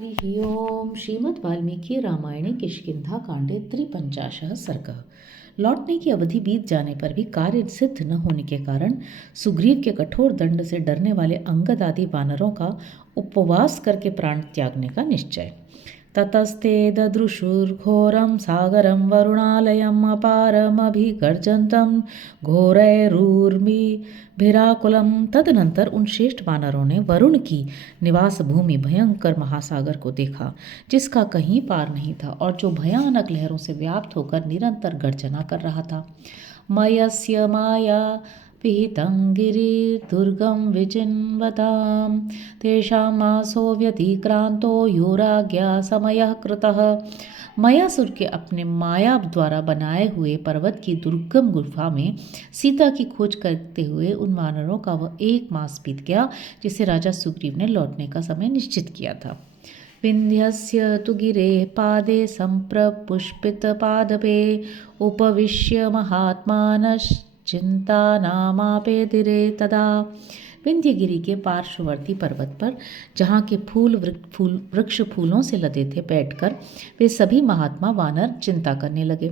हरि ओम। श्रीमद् वाल्मीकि रामायणे किष्किंधा-कांडे 53 सर्गः। लौटने की अवधि बीत जाने पर भी कार्य सिद्ध न होने के कारण सुग्रीव के कठोर दंड से डरने वाले अंगद आदि वानरों का उपवास करके प्राण त्यागने का निश्चय। ततस्ते ददृशुर्घोरं सागरं वरुणालयम् अपारमभिगर्जन्तं घोरैरूर्मिभिराकुलं। तदनंतर उन श्रेष्ठ वानरों ने वरुण की निवास भूमि भयंकर महासागर को देखा, जिसका कहीं पार नहीं था और जो भयानक लहरों से व्याप्त होकर निरंतर गर्जना कर रहा था। मयस्य माया पिहितं गिरिर्दुर्गं विचिन्वतां तेषामासो व्यतिक्रांतो योराज्ञा समयः कृतः। मयासुर के अपने माया द्वारा बनाए हुए पर्वत की दुर्गम गुफा में सीता की खोज करते हुए उन वानरों का वह 1 मास बीत गया, जिसे राजा सुग्रीव ने लौटने का समय निश्चित किया था। विन्ध्यस्य तु गिरेः पादे सम्प्रपुष्पितपादपे उपविश्य महात्मानश्चिन्तानामापेदिरे तदा। विंध्यगिरि के पार्श्ववर्ती पर्वत पर, जहाँ के वृक्ष फूलों से लदे थे, बैठकर वे सभी महात्मा वानर चिंता करने लगे।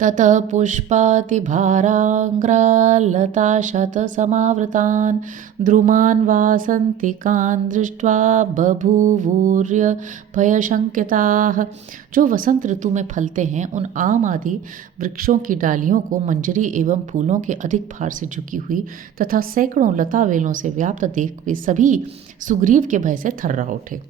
ततः पुष्पातिभाराङ्ग्रालताशतसमावृतान् द्रुमान् वासन्तिकान् दृष्ट्वा बभूवुर्य भयशङ्किताः। जो वसंत ऋतु में फलते हैं, उन आम आदि वृक्षों की डालियों को मंजरी एवं फूलों के अधिक भार से झुकी हुई तथा सैकड़ों लता वेलों से व्याप्त देख वे सभी सुग्रीव के भय से थर्रा उठे।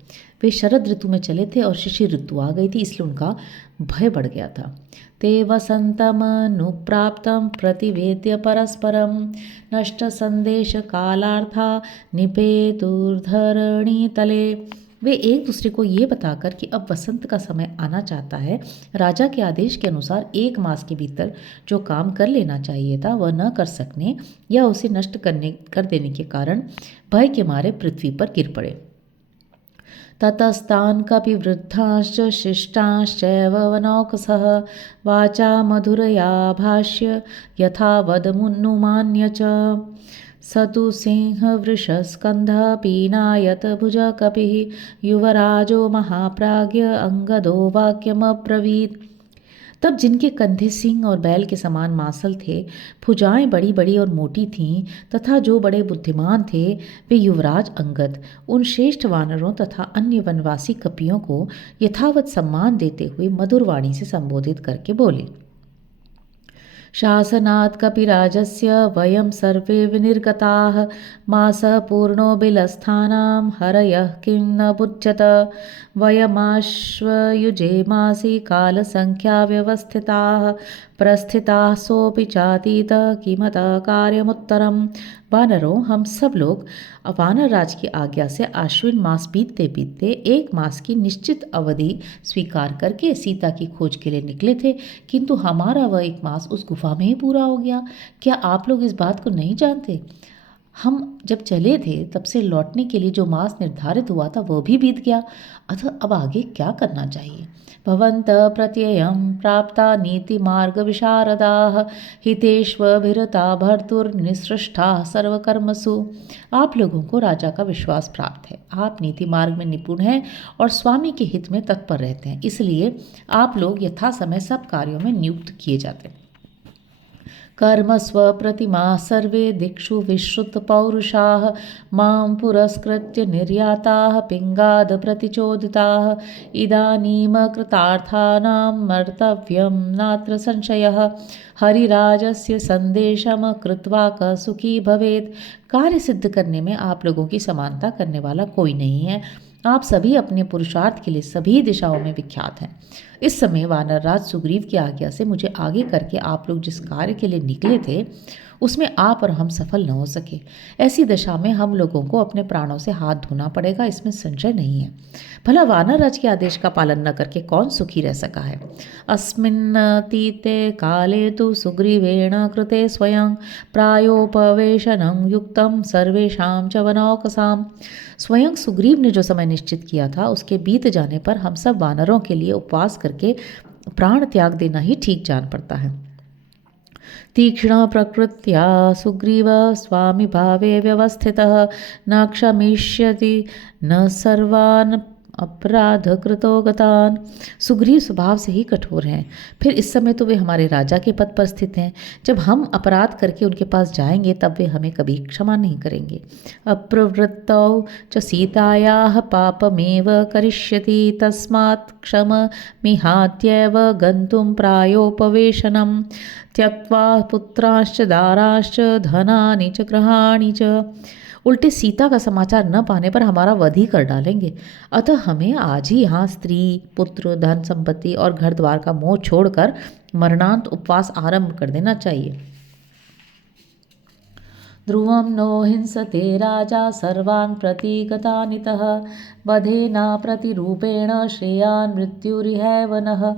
वे शरद ऋतु में चले थे और शिशिर ऋतु आ गई थी, इसलिए उनका भय बढ़ गया था। ते वसन्तमनुप्राप्तं प्रतिवेद्य परस्परं नष्टसन्देशकालार्था निपेतुर्धरणीतले। वे एक दूसरे को ये बताकर कि अब वसंत का समय आना चाहता है, राजा के आदेश के अनुसार 1 मास के भीतर जो काम कर लेना चाहिए था वह न कर सकने या उसे नष्ट कर देने के कारण भय के मारे पृथ्वी पर गिर पड़े। ततस्तान् कपिवृद्धाश्च शिष्टाश्चैव वनौकसः वाचा मधुरया भाष्य यथा वदमुन्नुमान्य च। स तु सिंहवृषस्कन्धः पीनायत भुजकपिः युवराजो महाप्राज्ञ अंगदो वाक्यमब्रवीत्। तब जिनके कंधे सिंह और बैल के समान मांसल थे, भुजाएं बड़ी बड़ी और मोटी थीं तथा जो बड़े बुद्धिमान थे, वे युवराज अंगद उन श्रेष्ठ वानरों तथा अन्य वनवासी कपियों को यथावत सम्मान देते हुए मधुर वाणी से संबोधित करके बोले। शासनात् कपिराजस्य वयं सर्वे विनिर्गताः मासः पूर्णो बिलस्थानां हरयः किं न बुध्यत। वयमाश्वयुजे मासि कालसंख्या व्यवस्थिताः प्रस्थिताः सोऽपि चातीतः किमतः कार्यमुत्तरम्। वानरों, हम सब लोग वानर राज की आज्ञा से आश्विन मास बीतते बीतते 1 मास की निश्चित अवधि स्वीकार करके सीता की खोज के लिए निकले थे, किंतु हमारा वह 1 मास उस गुफा में ही पूरा हो गया। क्या आप लोग इस बात को नहीं जानते? हम जब चले थे तब से लौटने के लिए जो मास निर्धारित हुआ था वह भी बीत गया, अतः अब आगे क्या करना चाहिए? भवन्तः प्रत्ययं प्राप्ता नीति मार्ग विशारदाः हितेष्वभिरता भर्तुर्निसृष्टाः सर्वकर्मसु। आप लोगों को राजा का विश्वास प्राप्त है, आप नीति मार्ग में निपुण हैं और स्वामी के हित में तत्पर रहते हैं, इसलिए आप लोग यथा समय सब कार्यों में नियुक्त किए जाते हैं। कर्म स्वप्रतिमाः सर्वे दिक्षु विश्रुत पौरुषाः मां पुरस्कृत्य निर्याताः पिंगाद प्रतिचोदिताः। इदानीं कृतार्थानां मर्तव्यं नात्र संशयः हरिराजस्य संदेशं कृत्वा क सुखी भवेत्। कार्य सिद्ध करने में आप लोगों की समानता करने वाला कोई नहीं है। आप सभी अपने पुरुषार्थ के लिए सभी दिशाओं में विख्यात हैं। इस समय वानर राज सुग्रीव की आज्ञा से मुझे आगे करके आप लोग जिस कार्य के लिए निकले थे उसमें आप और हम सफल न हो सके। ऐसी दशा में हम लोगों को अपने प्राणों से हाथ धोना पड़ेगा, इसमें संशय नहीं है। भला वानर राज के आदेश का पालन न करके कौन सुखी रह सका है? अस्मिन्नतीते काले तु सुग्रीवेण कृते स्वयं प्रायोपवेशनं युक्तं सर्वेषां च वनौकसां। स्वयं सुग्रीव ने जो समय निश्चित किया था उसके बीत जाने पर हम सब वानरों के लिए उपवास करके प्राण त्याग देना ही ठीक जान पड़ता है। तीक्ष्ण प्रकृत्या सुग्रीव स्वामी भावे व्यवस्थितः न क्षमिष्यति न सर्वान् अपराध कृतो गतान। सुग्रीव स्वभाव से ही कठोर हैं, फिर इस समय तो वे हमारे राजा के पद पर स्थित हैं। जब हम अपराध करके उनके पास जाएंगे तब वे हमें कभी क्षमा नहीं करेंगे। अप्रवृत्तौ च सीतायाः पापमेव करिष्यति तस्मात् क्षममिहात्यैव गन्तुं प्रायोपवेशनं त्यक्त्वा पुत्राश्च दाराश्च धनानि च गृहाणि च। उल्टे सीता का समाचार न पाने पर हमारा वध ही कर डालेंगे। अतः हमें आज ही यहाँ स्त्री पुत्र धन संपत्ति और घर द्वार का मोह छोड़कर मरणांत उपवास आरंभ कर देना चाहिए। ध्रुवं नो हिंसते राजा सर्वान् प्रतिगतानितः वधेना प्रतिरूपेण श्रेयान् मृत्युरिहैव नः।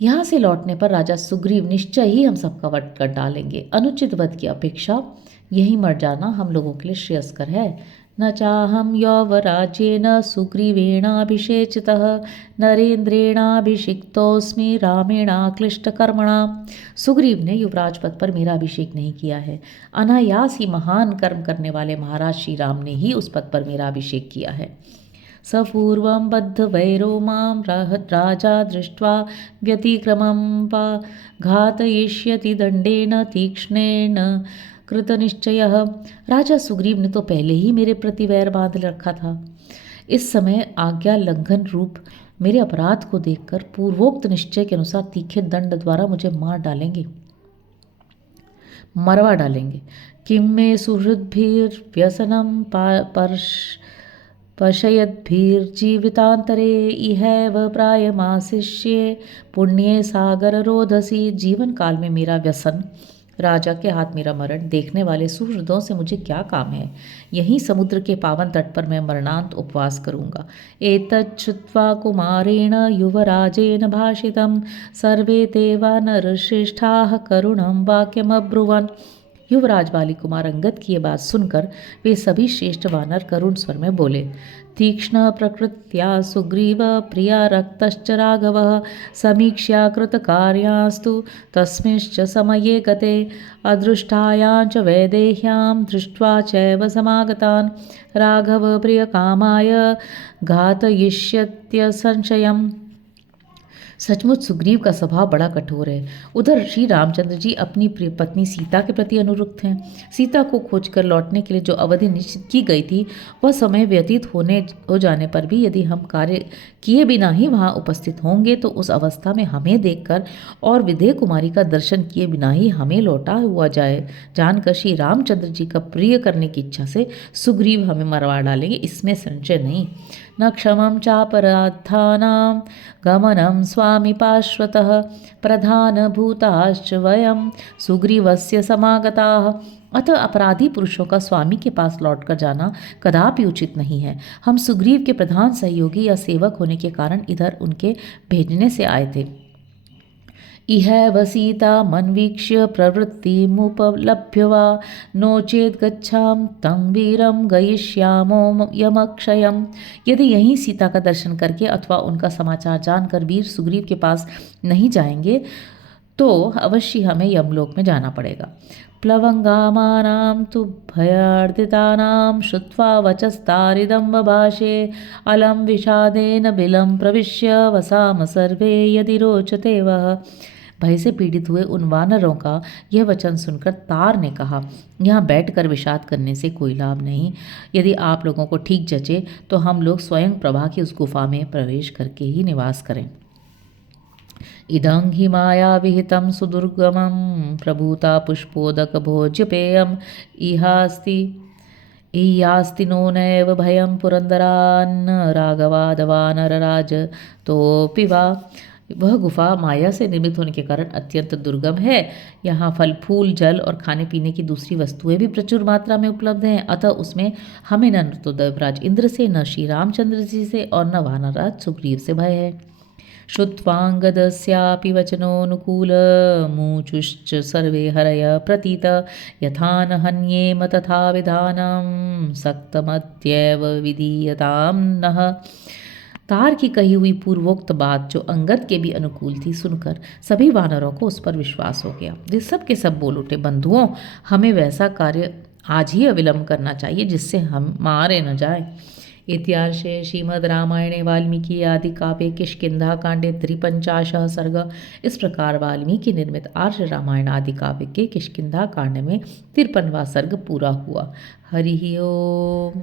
यहाँ से लौटने पर राजा सुग्रीव निश्चय ही हम सबका वध कर डालेंगे। अनुचित वध की अपेक्षा यही मर जाना हम लोगों के लिए श्रेयस्कर है। न चाहम यौवराज्येन सुग्रीवेणाभिषेचितः नरेंद्रेणाभिषिक्तोऽस्मि रामेणाक्लिष्टकर्मणा। सुग्रीव ने युवराज पद पर मेरा अभिषेक नहीं किया है। अनायास ही महान कर्म करने वाले महाराज श्री राम ने ही उस पद पर मेरा अभिषेक किया है। सपूर्वं बद्धवैरो मां राजा दृष्ट्वा व्यतिक्रमं वा घातयिष्यति दंडेन तीक्ष्णेन कृतनिश्चयः। राजा सुग्रीव ने तो पहले ही मेरे प्रति वैर बांध रखा था। इस समय आज्ञा लंघन रूप मेरे अपराध को देखकर पूर्वोक्त निश्चय के अनुसार तीखे दंड द्वारा मुझे मरवा डालेंगे। किम मे सुहृद्भिर्व्यसनं पशयद्भिर्जीवितांतरे इहैव प्रायमाशिष्ये पुण्ये सागर रोधसी। जीवन काल में मेरा व्यसन, राजा के हाथ मेरा मरण, देखने वाले सुहृदों से मुझे क्या काम है। यहीं समुद्र के पावन तट पर मैं मरणांत उपवास करूंगा। एतच्छ्रुत्वा कुमारेण युवराजेन भाषितं सर्वे ते वानरश्रेष्ठाः करुणं वाक्यमब्रुवन्। युवराज बाली कुमार अंगद की ये बात सुनकर वे सभी श्रेष्ठ वानर करुण स्वर में बोले। तीक्ष्ण प्रकृत्या सुग्रीव प्रिया रक्तश्च राघवः समीक्ष्या कृतकार्यास्तु तस्मिंश्च समये गते अदृष्टायां च वैदेह्यां दृष्ट्वा चैव समागतान् राघव प्रियकामाय घातयिष्यत्य संशयम्। सचमुच सुग्रीव का स्वभाव बड़ा कठोर है। उधर श्री रामचंद्र जी अपनी प्रिय पत्नी सीता के प्रति अनुरक्त हैं। सीता को खोजकर लौटने के लिए जो अवधि निश्चित की गई थी वह समय व्यतीत हो जाने पर भी यदि हम कार्य किए बिना ही वहाँ उपस्थित होंगे तो उस अवस्था में हमें देखकर और विदेह कुमारी का दर्शन किए बिना ही हमें लौटा हुआ जानकर श्री रामचंद्र जी का प्रिय करने की इच्छा से सुग्रीव हमें मरवा डालेंगे, इसमें संशय नहीं। न क्षमं चापराधानां गमनं स्वामी पार्श्वतः प्रधानभूताश्च वयं सुग्रीवस्य समागताः। अतः अपराधी पुरुषों का स्वामी के पास लौटकर जाना कदापि उचित नहीं है। हम सुग्रीव के प्रधान सहयोगी या सेवक होने के कारण इधर उनके भेजने से आए थे। इहैव सीता मन्वीक्ष्य प्रवृत्तिमुपलभ्य वा नो चेत् गच्छाम तं वीरं गयिष्यामो यमक्षयम्। यदि यहीं सीता का दर्शन करके अथवा उनका समाचार जानकर वीर सुग्रीव के पास नहीं जाएंगे तो अवश्य हमें यमलोक में जाना पड़ेगा। प्लवंगामानां तु भयार्दितानां श्रुत्वा वचस्तारिदं बभाषे अलं विषादेन बिलं प्रविश्य वसाम सर्वे यदि रोचते वह। भय से पीड़ित हुए उन वानरों का यह वचन सुनकर तार ने कहा, यहाँ बैठकर विषाद करने से कोई लाभ नहीं। यदि आप लोगों को ठीक जचे तो हम लोग स्वयं प्रभा की उस गुफा में प्रवेश करके ही निवास करें। इदं हि माया विहितं सुदुर्गमं प्रभूता पुष्पोदक भोज्यपेयम् इहास्ति नो नैव भयं पुरंदरान् राघवादवानरराज तोऽपि वा। वह गुफा माया से निर्मित होने के कारण अत्यंत दुर्गम है। यहाँ फल फूल जल और खाने पीने की दूसरी वस्तुएं भी प्रचुर मात्रा में उपलब्ध हैं। अतः उसमें हमें न तो देवराज इंद्र से, न श्री रामचंद्र जी से और न वानरराज सुग्रीव से भय है। श्रुत्वांगदस्यापि वचनोऽनुकूलमुचुश्च सर्वे हरय प्रतीत यथा न हन्येम तथा विधानं सक्तमत्यैव विधीयतां नः। तार की कही हुई पूर्वोक्त बात जो अंगद के भी अनुकूल थी सुनकर सभी वानरों को उस पर विश्वास हो गया। वे सब के सब बोल उठे, बंधुओं, हमें वैसा कार्य आज ही अविलंब करना चाहिए जिससे हम मारे न जाए। इतिहासे श्रीमद् रामायणे वाल्मीकि आदि काव्ये किष्किंधा कांडे 53 सर्ग। इस प्रकार वाल्मीकि निर्मित आर्ष रामायण आदि काव्य के किष्किंधा कांड में 53वां सर्ग पूरा हुआ। हरि ओम।